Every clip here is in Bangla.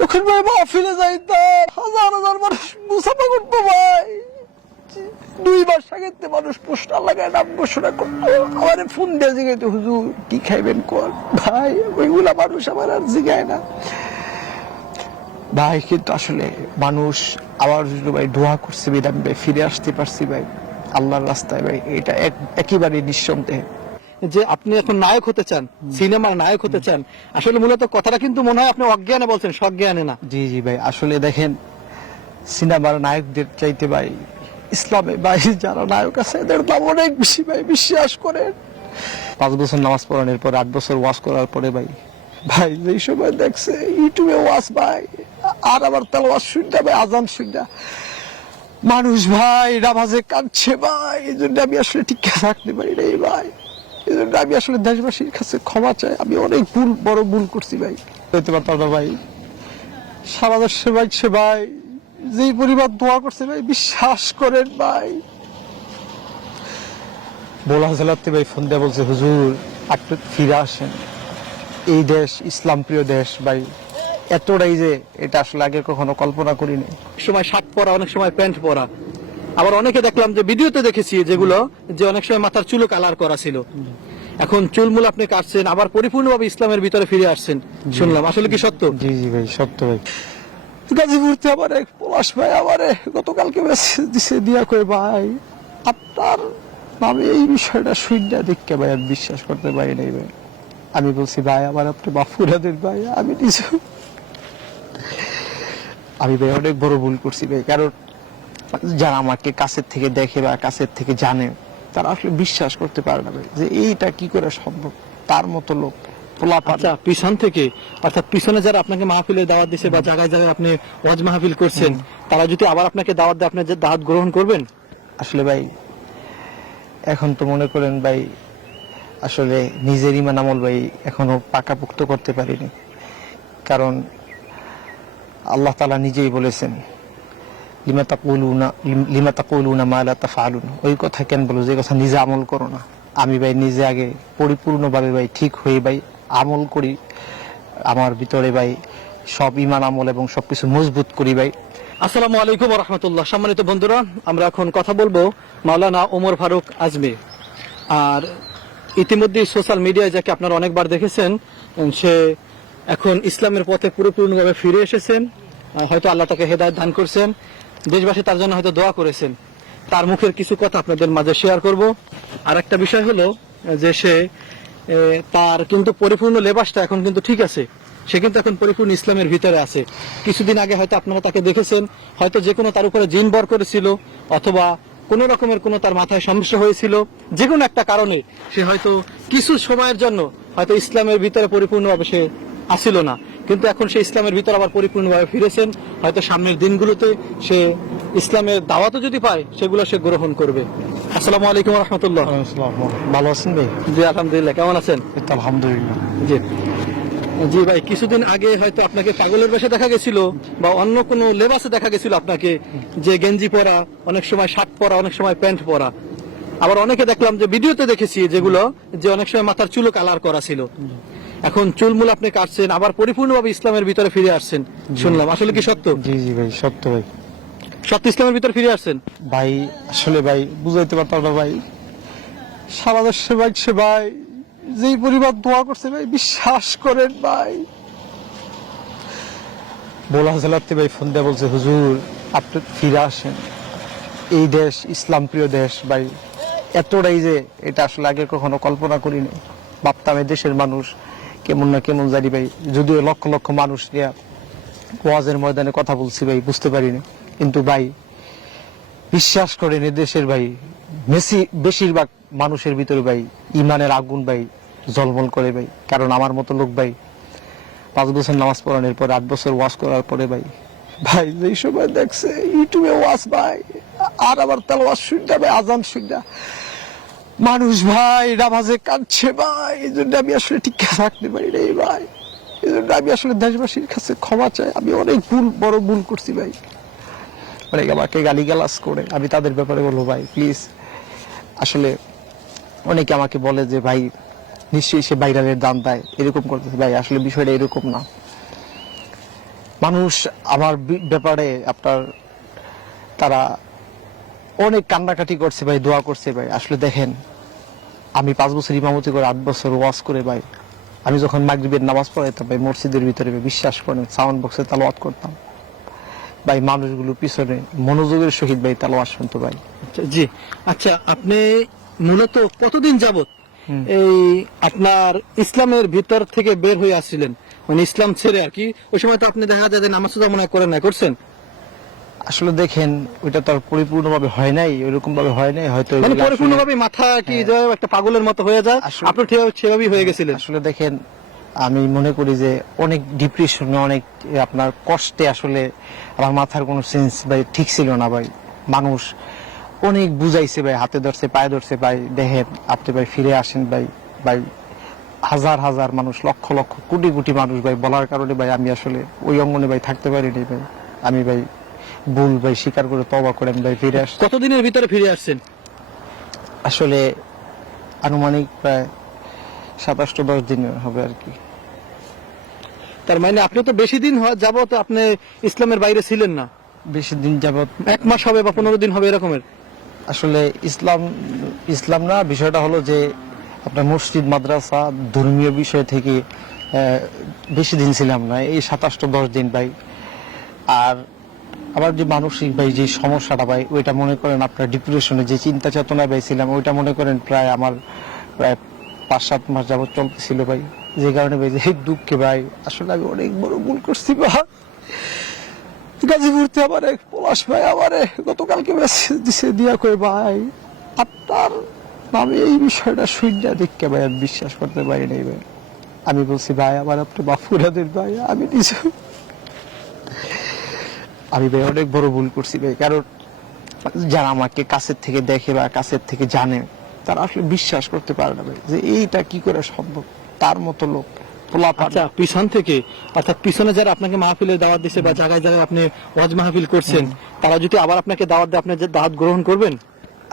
যখন ভাই মাহফিলে যাইতাম হাজার হাজার মানুষ মুসাফা করতো ভাই, 2 মাস আগে মানুষ পোস্টার লাগায় নাম ঘোষণা করতো, আমার ফোন দিয়ে জিগাইতো হুজুর কি খাইবেন কর ভাই, ওইগুলা মানুষ আমার আর জিগায় না ভাই। কিন্তু আসলে মানুষ আবার ভাই দোয়া করছে বিধান ভাই ফিরে আসতে পারছি ভাই আল্লাহর রাস্তায় ভাই, এটা একেবারে নিঃসন্দেহে। যে আপনি এখন নায়ক হতে চান, সিনেমার নায়ক হতে চান, আসলে মূলত কথাটা কিন্তু মনে হয় আপনি অজ্ঞানে বলছেন, সজ্ঞানে না। জি জি ভাই, আসলে দেখেন সিনেমার নায়কদের চাইতে ভাই ইসলামে ভাই যারা নায়ক আছে এদের নাম অনেক বেশি ভাই, বিশ্বাস করেন। 5 বছর নামাজ পড়ানোর পর 8 বছর ওয়াজ করার পরে ভাই ভাই যেই সময় দেখছে ইউটিউবে ওয়াজ ভাই, আর আবার তেলাওয়াত শুনতে ভাই, আজান শুনতে মানুষ ভাই নামাজে কাঁদছে ভাই, এই জন্য আমি আসলে ঠিক থাকতে পারি না ভাই। এই জন্য আমি আসলে দেশবাসীর কাছে ক্ষমা চাই, আমি অনেক বড় ভুল করছি ভাই, হইতে পারতাম না ভাই। সারা দেশে ভাই যে পরিবার দোয়া করছে ভাই, বিশ্বাস করেন ভাই। বোলা জেলাতে ভাই ফোন দিয়ে বলছে হুজুর আপনি ফিরে আসেন, এই দেশ ইসলাম প্রিয় দেশ ভাই, এতটাই যে এটা আসলে আগে কখনো কল্পনা করিনি। সময় শার্ট পরা, অনেক সময় প্যান্ট পরা, আবার অনেকে দেখলাম যে ভিডিওতে দেখেছি যেগুলো যে অনেক সময় মাথার চুলও কালার করা ছিল, এখন চুলমুল আপনি কাটছেন, আবার পরিপূর্ণভাবে ইসলামের ভিতরে ফিরে আসছেন শুনলাম, আসলে কি সত্য? জি জি ভাই সত্য ভাই। গাজীপুরতে আমার এক পলাশ ভাই আমারে গতকালকে মেসেজ দিছে দিয়া কই ভাই আপনার নামে এই বিষয়টা শুননা দেখে ভাই আমি বিশ্বাস করতে পারি নাই ভাই। আমি বলছি ভাই আমার আপনি মাফ করে দেন ভাই, আমি নিজে আমি ভাই অনেক বড় ভুল করছি ভাই, কারণ যারা আমাকে কাছের থেকে দেখে বা কাছের থেকে জানে তারা আসলে বিশ্বাস করতে পারে না ভাই যে এইটা কি করে সম্ভব, তার মতো লোক আচ্ছা, পিছন থেকে অর্থাৎ পিছনে যারা আপনাকে মাহফিলে দাওয়াত দিছে বা জায়গায় জায়গায় আপনি ওয়াজ মাহফিল করছেন, তারা যদি আবার আপনাকে দাওয়াত দেয়, আপনি যে দাওয়াত গ্রহণ করবেন? আসলে ভাই এখন তো মনে করেন ভাই আসলে নিজের ইমান আমল ভাই এখনো পাকাপোক্ত করতে পারিনি, কারণ আল্লাহ তাআলা নিজেই বলেছেন লিমা তাকুলুনা মা লা তাফআলুন, ওই কথা কেন বলো যে কথা নিজে আমল করো না। আমি ভাই নিজে আগে পরিপূর্ণভাবে ভাই ঠিক হয়ে ভাই আমল করি, আমার ভিতরে ভাই সব ইমান আমল এবং সবকিছু মজবুত করি ভাই। আসসালামু আলাইকুম ওয়া রাহমাতুল্লাহ। সম্মানিত বন্ধুরা, আমরা এখন কথা বলবো মাওলানা ওমর ফারুক আজমি। আর ইতিমধ্যে সোশ্যাল মিডিয়ায় যাকে আপনারা অনেকবার দেখেছেন, সে এখন ইসলামের পথে পুরোপূর্ণভাবে ফিরে এসেছেন, হয়তো আল্লাহ তাকে হেদায়েত দান করছেন, দেশবাসী তার জন্য হয়তো দোয়া করেছেন। তার মুখের কিছু কথা আপনাদের মাঝে শেয়ার করব। আর একটা বিষয় হলো যে সে তার কিন্তু পরিপূর্ণ লেবাসটা এখন কিন্তু ঠিক আছে, সে কিন্তু এখন পরিপূর্ণ ইসলামের ভিতরে আছে। কিছুদিন আগে হয়তো আপনারা তাকে দেখেছেন, হয়তো যে কোনো তার উপরে জিন বর করেছিল, অথবা কোন রকমের কোনো তার মাথায় সমস্যা হয়েছিল, যে কোনো একটা কারণে সে হয়তো কিছু সময়ের জন্য হয়তো ইসলামের ভিতরে পরিপূর্ণভাবে সে আসিল না, কিন্তু এখন সে ইসলামের ভিতরে আবার পরিপূর্ণভাবে ফিরেছেন। হয়তো সামনের দিনগুলোতে সে ইসলামের দাওয়াতও যদি পায় সেগুলো সে গ্রহণ করবে। আসসালামু আলাইকুম ওয়া রাহমাতুল্লাহ। ভালো আছেন ভাই? জি আলহামদুলিল্লাহ, কেমন আছেন? আলহামদুলিল্লাহ। জি জি ভাই, কিছুদিন আগে হয়তো আপনাকে পাগলের বেশে দেখা গেছিল বা অন্য কোনো লেবাসে দেখা গেছিল আপনাকে, যে গেঞ্জি পরা, অনেক সময় শার্ট পরা, অনেক সময় প্যান্ট পরা, আবার অনেকে দেখলাম যে ভিডিওতে দেখেছি যেগুলো যে অনেক সময় মাথার চুলও কালার করা ছিল, এখন চুলমুল আপনি কাটছেন, আবার পরিপূর্ণভাবে ইসলামের ভিতরে ফিরে আসছেন শুনলাম, আসলে কি সত্য? জি জি ভাই সত্য ভাই। সত্য ইসলামের ভিতরে ফিরে আসছেন ভাই আসলে ভাই বুঝাইতে পারতাম না ভাই, সারা দেশে ভাই যেই পরিবার দোয়া করছে ভাই, বিশ্বাস করেন ভাই। বোলা জেলাতে ভাই ফোন দিয়ে বলছে হুজুর আপনি ফিরে আসেন, এই দেশ ইসলাম প্রিয় দেশ ভাই, এতটাই যে এটা আসলে আগে কখনো কল্পনা করিনি। ভাবতাম এই দেশের মানুষ কেমন না কেমন জানি ভাই, যদিও লক্ষ লক্ষ মানুষ নিয়ে ওয়াজের ময়দানে কথা বলছি ভাই, বুঝতে পারিনি। কিন্তু ভাই বিশ্বাস করেন এ দেশের ভাই বেশিরভাগ মানুষের ভিতরে ভাই ইমানের আগুন ভাই ঝলমল করে ভাই, কারণ আমার মতো লোক ভাই 5 বছর নামাজ পড়ানোর পর 8 বছর ওয়াজ করার পরে ভাই ভাই যেই সময় দেখছে ইউটিউবে ওয়াজ ভাই, আর আবার তেলাওয়াত শুনতে ভাই, আজান শুনতে মানুষ ভাই নামাজে কাঁদছে ভাই, এই জন্য আমি আসলে ঠিক থাকতে পারি না ভাই। এই জন্য আমি আসলে দেশবাসীর কাছে ক্ষমা চাই, আমি অনেক বড় ভুল করছি ভাই। অনেকে আমাকে গালিগালাজ করে, আমি তাদের ব্যাপারে বলবো ভাই প্লিজ, আসলে অনেকে আমাকে বলে যে ভাই নিশ্চয়ই সে বাইরের দাম দেয়, এরকম করতেছে ভাই, আসলে বিষয়টা এরকম না। মানুষ আমার ব্যাপারে আপনার তারা অনেক কান্নাকাটি করছে ভাই, দোয়া করছে ভাই। আসলে দেখেন, আমি 5 বছর ইমামতি করে 8 বছর ওয়াজ করে ভাই, আমি যখন মাগরিবের নামাজ পড়াইতাম ভাই মসজিদের ভিতরে ভাই, বিশ্বাস করেন সাউন্ড বক্সে তালাওয়াত করতাম ভাই, মানুষগুলো পিছনে মনোযোগের সহিত ভাই তালাওয়াত শুনতো ভাই। আচ্ছা, জি। আচ্ছা, আপনি মূলত কতদিন যাবত এই আপনার ইসলামের ভিতর থেকে বের হয়ে আসছিলেন, মানে ইসলাম ছেড়ে আর কি? ওই সময় তো আপনি দেখা যায় যে নামাজ মনে হয় করেন না, করছেন? আসলে দেখেন, ওইটা তো আর পরিপূর্ণভাবে হয় নাই, ওইরকম ভাবে হয় নাই হয়তো, মানে এগুলো আসলে- পরিপূর্ণভাবে মাথা কি হ্যাঁ। যে একটা পাগলের মতো হয়ে যায়, আসলে- আপনি ঠিক সেভাবেই হয়ে গেছিলেন? আসলে দেখেন, আমি মনে করি যে অনেক ডিপ্রেশনে, অনেক আপনার কষ্টে আসলে আমার মাথার কোনো সেন্স ভাই ঠিক ছিল না ভাই। মানুষ অনেক বুঝাইছে ভাই, হাতে ধরছে, পায়ে ধরছে ভাই, দেখেন আপনি ভাই ফিরে আসেন ভাই। ভাই হাজার হাজার মানুষ, লক্ষ লক্ষ কোটি কোটি মানুষ ভাই বলার কারণে ভাই আমি আসলে ওই অঙ্গনে ভাই থাকতে পারিনি ভাই। আমি ভাই ভুল ভাই স্বীকার করে তওবা করে আমি ভাই ফিরে আসছি। কতদিনের ভিতরে ফিরে আসছেন? আসলে আনুমানিক প্রায় 27-10 দিন হবে আর কি। তার মানে আপনি তো বেশি দিন যাবত আপনি ইসলামের বাইরে ছিলেন না? বেশি দিন যাবত 1 মাস হবে বা 15 দিন হবে এরকমের? আসলে ইসলাম না, বিষয়টা হলো যে আপনার মসজিদ মাদ্রাসা ধর্মীয় বিষয় থেকে বেশি দিন ছিলাম না, এই 27-10 দিন ভাই। আর আমার যে মানসিক ভাই যে সমস্যাটা ভাই, ওইটা মনে করেন আপনার ডিপ্রেশনে যে চিন্তা চেতনায় ভাই ছিলাম, ওইটা মনে করেন প্রায় আমার প্রায় 5-7 মাস যাবত চলতেছিল ভাই। যে কারণে ভাই যে দুঃখে ভাই আসলে আমি অনেক বড় ভুল করছি ভাই। গাজীপুর থেকে আমার এক পলাশ ভাই আমারে গতকালকে মেসেজ দিছে, দিয়া কই ভাই আপনার নামে এই বিষয়টা শুননা দেখে ভাই আমি বিশ্বাস করতে পারি নাই ভাই। আমি বলছি ভাই আমার আপনি মাফ করে দেন ভাই, আমি নিজে আমি ভাই অনেক বড় ভুল করছি ভাই। কারণ যারা আমাকে কাছের থেকে দেখে বা কাছের থেকে জানে, তারা আসলে বিশ্বাস করতে পারে না ভাই যে এইটা কি করে সম্ভব, তার মতো লোক পোলাপান। আচ্ছা, পিছন থেকে, অর্থাৎ পিছনে যারা আপনাকে মাহফিলে দাওয়াত দিছে বা জায়গায় জায়গায় আপনি ওয়াজ মাহফিল করছেন, তারা যদি আবার আপনাকে দাওয়াত দেয়, আপনি যে দাওয়াত গ্রহণ করবেন?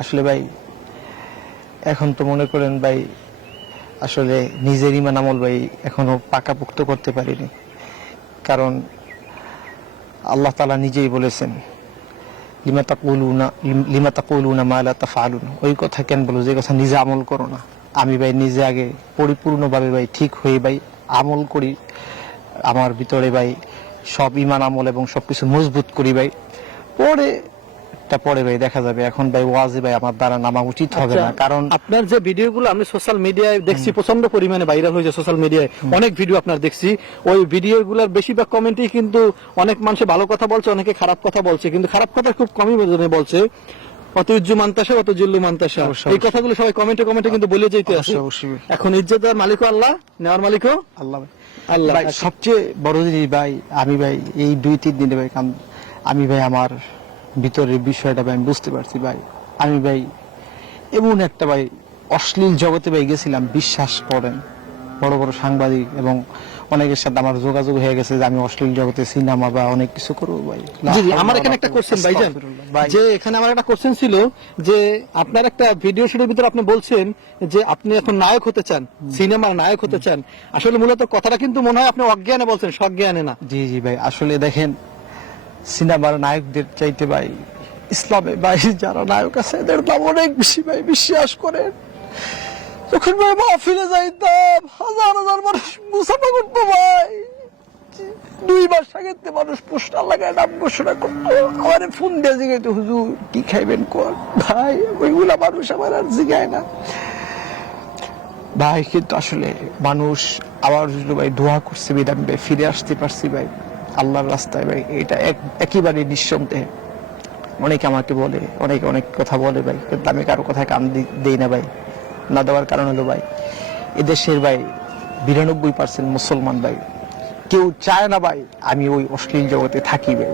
আসলে ভাই এখন তো মনে করেন ভাই আসলে নিজের ইমান আমল ভাই এখনো পাকাপোক্ত করতে পারিনি। কারণ আল্লাহ তাআলা নিজেই বলেছেন, লিমা তাকুলুনা মা লা তাফআলুন। ওই কথা কেন বলো যে কথা নিজে আমল করো না। আমি ভাই নিজে আগে পরিপূর্ণভাবে ভাই ঠিক হয়ে ভাই আমল করি, আমার ভিতরে ভাই সব ইমান আমল এবং সবকিছু মজবুত করি ভাই, পরে ভাই দেখা যাবে। এখন ভাই ওয়াজে ভাই আমার দ্বারা নামা উচিত হবে না। কারণ আপনার যে ভিডিওগুলো আমি সোশ্যাল মিডিয়ায় দেখছি, প্রচন্ড পরিমাণে ভাইরাল হয়েছে সোশ্যাল মিডিয়ায়, অনেক ভিডিও আপনার দেখছি, ওই ভিডিওগুলোর বেশিরভাগ কমেন্টই কিন্তু অনেক মানুষ ভালো কথা বলছে, অনেকে খারাপ কথা বলছে, কিন্তু খারাপ কথা খুব কমই বলছে। অত ইজ্জু মানতাসা, অত জিল্লু মানতাসা, অবশ্যই, এই কথাগুলো সবাই কমেন্টে কমেন্টে কিন্তু বলে যেতে আছে। অবশ্যই, অবশ্যই। এখন ইজ্জত দেওয়ার মালিকও আল্লাহ, নেওয়ার মালিকও আল্লাহ আল্লাহ। ভাই। সবচেয়ে বড় জিনিস ভাই, আমি ভাই এই 2-3 দিনে ভাই আমি ভাই আমার ভিতরের বিষয়টা ভাই আমি বুঝতে পারছি ভাই। আমি ভাই এমন একটা ভাই অশ্লীল জগতে ভাই গেছিলাম, বিশ্বাস করেন। বড় বড় সাংবাদিক এবং অনেকের সাথে আমার যোগাযোগ হয়ে গেছে যে আমি অশ্লীল জগতে সিনেমা বা অনেক কিছু করবো ভাই। জি, জি, আমার এখানে একটা কোশ্চেন ভাইজান, ভাই যে এখানে আমার একটা কোশ্চেন ছিল যে আপনার একটা ভিডিও শুটের ভিতরে আপনি বলছেন যে আপনি এখন নায়ক হতে চান, সিনেমার নায়ক হতে চান। আসলে মূলত কথাটা কিন্তু মনে হয় আপনি অজ্ঞানে বলছেন, সজ্ঞানে না। জি জি ভাই, আসলে দেখেন সিনেমার নায়কদের চাইতে ভাই ইসলামে ভাই যারা নায়ক আছে এদের দাম অনেক বেশি ভাই, বিশ্বাস করেন। যখন ভাই মাহফিলে যাইতাম হাজার হাজার মানুষ মুসাফা করতো ভাই, 2 মাস আগে মানুষ পোস্টার লাগায় নাম ঘোষণা করতো, আমার ফোন দিয়ে জিগাইতো হুজুর কি খাইবেন কর ভাই, ওইগুলা মানুষ আমার আর জিগায় না ভাই। কিন্তু আসলে মানুষ আবার ভাই দোয়া করছে ভাই, আমি ভাই ফিরে আসতে পারছি ভাই আল্লাহর রাস্তায় ভাই। এটা একেবারে নিঃসন্দেহে। অনেকে আমাকে বলে, অনেকে অনেক কথা বলে ভাই, কিন্তু আমি কারো কথায় কান দেই না ভাই। না দেওয়ার কারণ হলো ভাই এদেশের ভাই 92% মুসলমান ভাই, কেউ চায় না ভাই আমি ওই অশ্লীল জগতে থাকি ভাই।